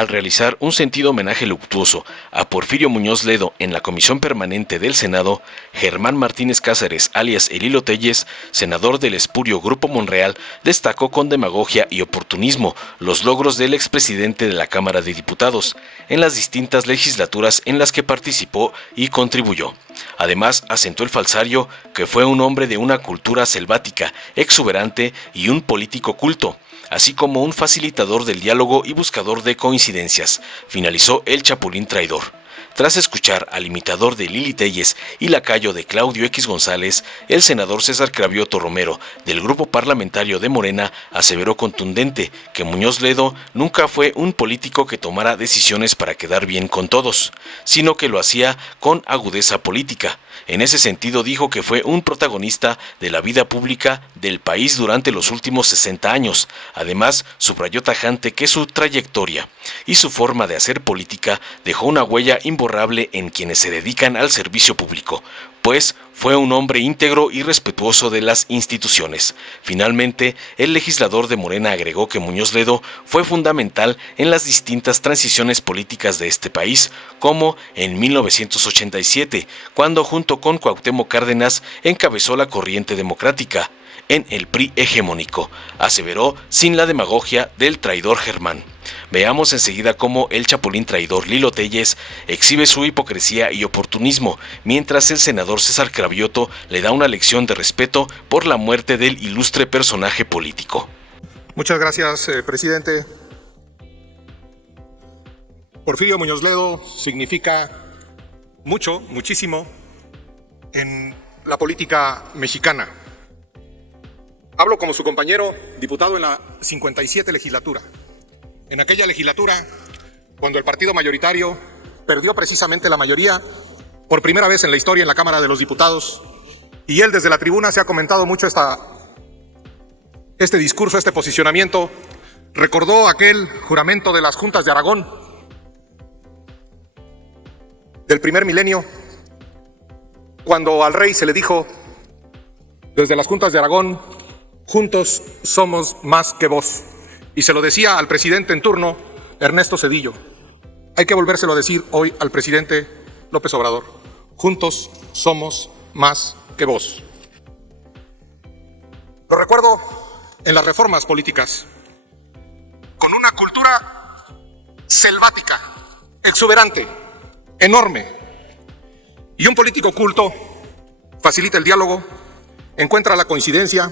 al realizar un sentido homenaje luctuoso a Porfirio Muñoz Ledo en la Comisión Permanente del Senado, Germán Martínez Cáceres, alias El Lilo Telles, senador del espurio Grupo Monreal, destacó con demagogia y oportunismo los logros del expresidente de la Cámara de Diputados en las distintas legislaturas en las que participó y contribuyó. Además, asentó el falsario que fue un hombre de una cultura selvática, exuberante y un político culto, así como un facilitador del diálogo y buscador de coincidencias, finalizó el Chapulín traidor. Tras escuchar al imitador de Lili Telles y lacayo de Claudio X González, el senador César Cravioto Romero, del grupo parlamentario de Morena, aseveró contundente que Muñoz Ledo nunca fue un político que tomara decisiones para quedar bien con todos, sino que lo hacía con agudeza política. En ese sentido dijo que fue un protagonista de la vida pública del país durante los últimos 60 años. Además, subrayó tajante que su trayectoria y su forma de hacer política dejó una huella imborrable en quienes se dedican al servicio público, pues fue un hombre íntegro y respetuoso de las instituciones. Finalmente, el legislador de Morena agregó que Muñoz Ledo fue fundamental en las distintas transiciones políticas de este país, como en 1987, cuando junto con Cuauhtémoc Cárdenas encabezó la corriente democrática en el PRI hegemónico, aseveró sin la demagogia del traidor Germán. Veamos enseguida cómo el chapulín traidor Lilo Telles exhibe su hipocresía y oportunismo, mientras el senador César Cravioto le da una lección de respeto por la muerte del ilustre personaje político. Muchas gracias, presidente. Porfirio Muñoz Ledo significa mucho, muchísimo en la política mexicana. Hablo como su compañero diputado en la 57 legislatura. En aquella legislatura, cuando el partido mayoritario perdió precisamente la mayoría, por primera vez en la historia en la Cámara de los Diputados, y él desde la tribuna se ha comentado mucho este discurso, este posicionamiento, recordó aquel juramento de las Juntas de Aragón del primer milenio, cuando al rey se le dijo desde las Juntas de Aragón: juntos somos más que vos. Y se lo decía al presidente en turno, Ernesto Zedillo. Hay que volvérselo a decir hoy al presidente López Obrador: juntos somos más que vos. Lo recuerdo en las reformas políticas, con una cultura selvática, exuberante, enorme, y un político culto facilita el diálogo, encuentra la coincidencia,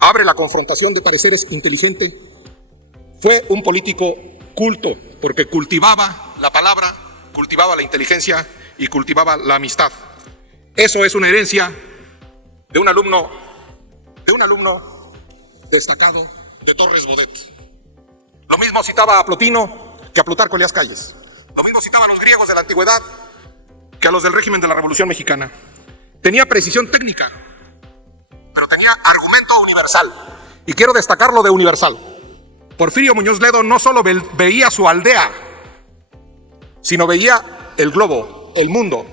abre la confrontación de pareceres inteligente. Fue un político culto porque cultivaba la palabra, cultivaba la inteligencia y cultivaba la amistad. Eso es una herencia de un alumno destacado de Torres Bodet. Lo mismo citaba a Plotino que a Plutarco Elías Calles. Lo mismo citaba a los griegos de la antigüedad que a los del régimen de la Revolución Mexicana. Tenía precisión técnica, pero tenía argumento universal. Y quiero destacar lo de universal. Porfirio Muñoz Ledo no solo veía su aldea, sino veía el globo, el mundo.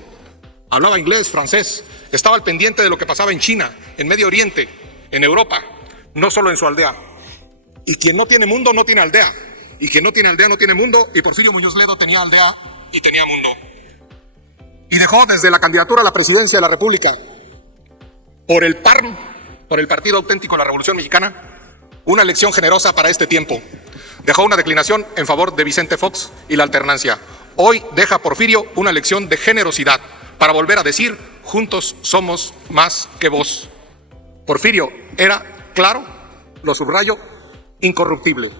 Hablaba inglés, francés, estaba al pendiente de lo que pasaba en China, en Medio Oriente, en Europa, no solo en su aldea. Y quien no tiene mundo no tiene aldea. Y quien no tiene aldea no tiene mundo. Y Porfirio Muñoz Ledo tenía aldea y tenía mundo. Y dejó desde la candidatura a la presidencia de la República por el PARM, por el Partido Auténtico de la Revolución Mexicana, una lección generosa para este tiempo. Dejó una declinación en favor de Vicente Fox y la alternancia. Hoy deja Porfirio una lección de generosidad para volver a decir: juntos somos más que vos. Porfirio era, claro, lo subrayo, incorruptible.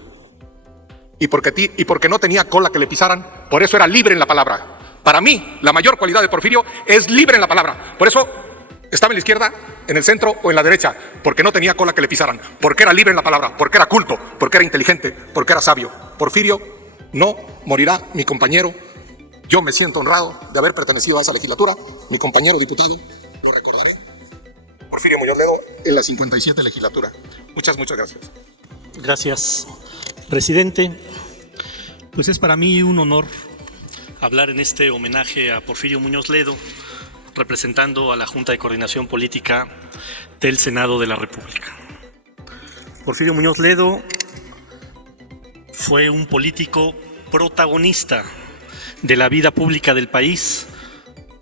Y porque no tenía cola que le pisaran, por eso era libre en la palabra. Para mí, la mayor cualidad de Porfirio es libre en la palabra. Por eso estaba en la izquierda, en el centro o en la derecha, porque no tenía cola que le pisaran, porque era libre en la palabra, porque era culto, porque era inteligente, porque era sabio. Porfirio no morirá, mi compañero. Yo me siento honrado de haber pertenecido a esa legislatura. Mi compañero diputado, lo recordaré. Porfirio Muñoz Ledo en la 57 legislatura. Muchas gracias. Gracias, presidente. Pues es para mí un honor hablar en este homenaje a Porfirio Muñoz Ledo, representando a la Junta de Coordinación Política del Senado de la República. Porfirio Muñoz Ledo fue un político protagonista de la vida pública del país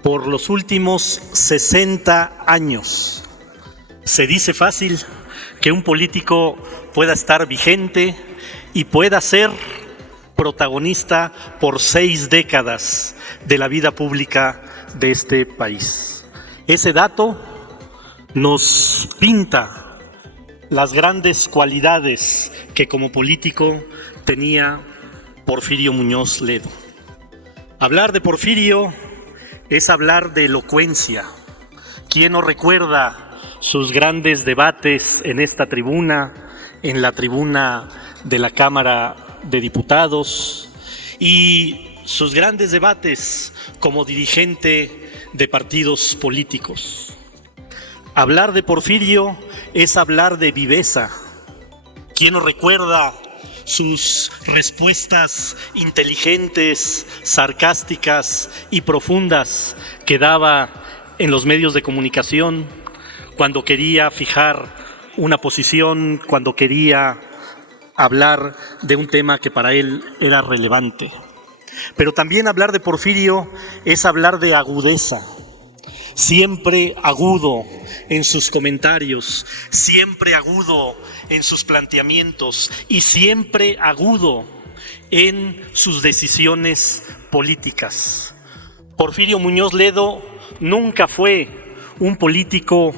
por los últimos 60 años. Se dice fácil que un político pueda estar vigente y pueda ser protagonista por 6 décadas de la vida pública de este país. Ese dato nos pinta las grandes cualidades que como político tenía Porfirio Muñoz Ledo. Hablar de Porfirio es hablar de elocuencia. ¿Quién no recuerda sus grandes debates en esta tribuna, en la tribuna de la Cámara de Diputados, y sus grandes debates como dirigente de partidos políticos? Hablar de Porfirio es hablar de viveza. ¿Quién no recuerda sus respuestas inteligentes, sarcásticas y profundas que daba en los medios de comunicación cuando quería fijar una posición, cuando quería hablar de un tema que para él era relevante? Pero también hablar de Porfirio es hablar de agudeza. Siempre agudo en sus comentarios, siempre agudo en sus planteamientos y siempre agudo en sus decisiones políticas. Porfirio Muñoz Ledo nunca fue un político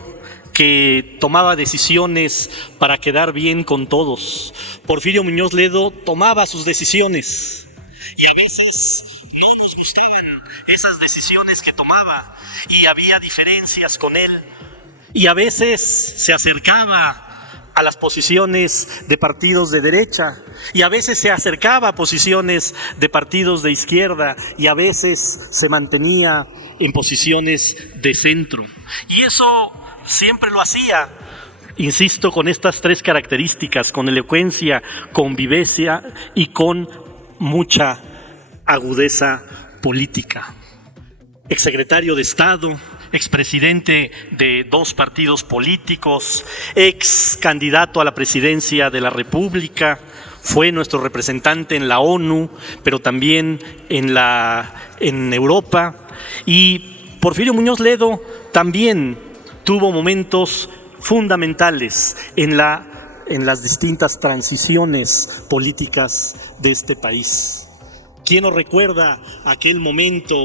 que tomaba decisiones para quedar bien con todos. Porfirio Muñoz Ledo tomaba sus decisiones y a veces no nos gustaban esas decisiones que tomaba y había diferencias con él, y a veces se acercaba a las posiciones de partidos de derecha y a veces se acercaba a posiciones de partidos de izquierda y a veces se mantenía en posiciones de centro, y eso siempre lo hacía, insisto, con estas 3 características: con elocuencia, con viveza y con mucha agudeza política. Exsecretario de Estado, expresidente de 2 partidos políticos, ex candidato a la presidencia de la República, fue nuestro representante en la ONU, pero también en Europa. Y Porfirio Muñoz Ledo también tuvo momentos fundamentales en las distintas transiciones políticas de este país. ¿Quién no recuerda aquel momento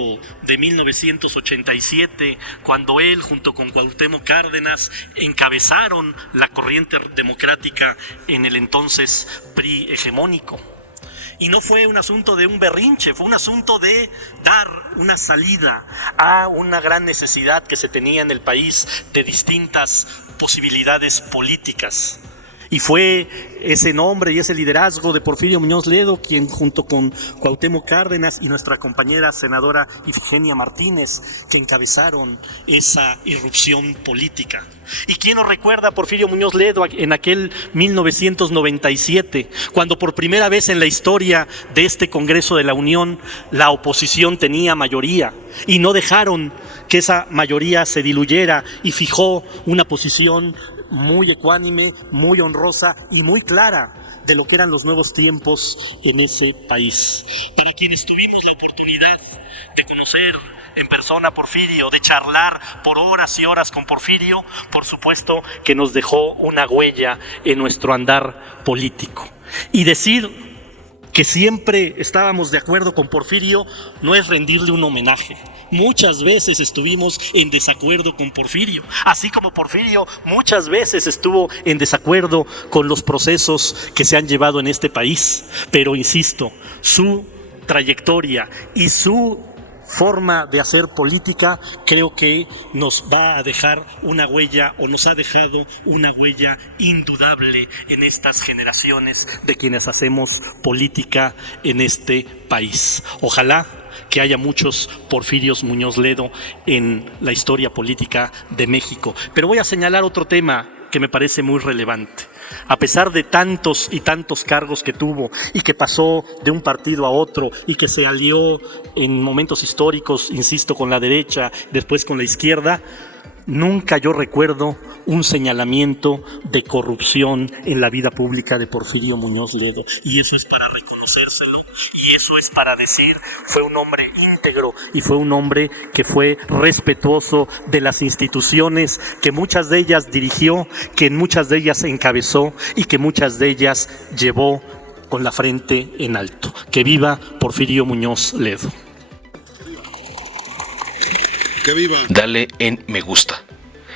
de 1987 cuando él junto con Cuauhtémoc Cárdenas encabezaron la corriente democrática en el entonces PRI hegemónico? Y no fue un asunto de un berrinche, fue un asunto de dar una salida a una gran necesidad que se tenía en el país de distintas posibilidades políticas. Y fue ese nombre y ese liderazgo de Porfirio Muñoz Ledo quien, junto con Cuauhtémoc Cárdenas y nuestra compañera senadora Ifigenia Martínez, que encabezaron esa irrupción política. ¿Y quién nos recuerda a Porfirio Muñoz Ledo en aquel 1997, cuando por primera vez en la historia de este Congreso de la Unión la oposición tenía mayoría y no dejaron que esa mayoría se diluyera y fijó una posición muy ecuánime, muy honrosa y muy clara de lo que eran los nuevos tiempos en ese país? Para quienes tuvimos la oportunidad de conocer en persona a Porfirio, de charlar por horas y horas con Porfirio, por supuesto que nos dejó una huella en nuestro andar político. Y decir que siempre estábamos de acuerdo con Porfirio no es rendirle un homenaje. Muchas veces estuvimos en desacuerdo con Porfirio, así como Porfirio muchas veces estuvo en desacuerdo con los procesos que se han llevado en este país. Pero insisto, su trayectoria y su forma de hacer política creo que nos va a dejar una huella, o nos ha dejado una huella indudable en estas generaciones de quienes hacemos política en este país. Ojalá que haya muchos Porfirios Muñoz Ledo en la historia política de México. Pero voy a señalar otro tema que me parece muy relevante. A pesar de tantos y tantos cargos que tuvo y que pasó de un partido a otro y que se alió en momentos históricos, insisto, con la derecha, después con la izquierda, nunca yo recuerdo un señalamiento de corrupción en la vida pública de Porfirio Muñoz Ledo. Y eso es para reconocer reconocérselo, y eso es para decir, fue un hombre íntegro y fue un hombre que fue respetuoso de las instituciones, que muchas de ellas dirigió, que en muchas de ellas encabezó y que muchas de ellas llevó con la frente en alto. Que viva Porfirio Muñoz Ledo. ¡Que viva! Dale en me gusta,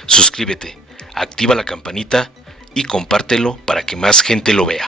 suscríbete, activa la campanita y compártelo para que más gente lo vea.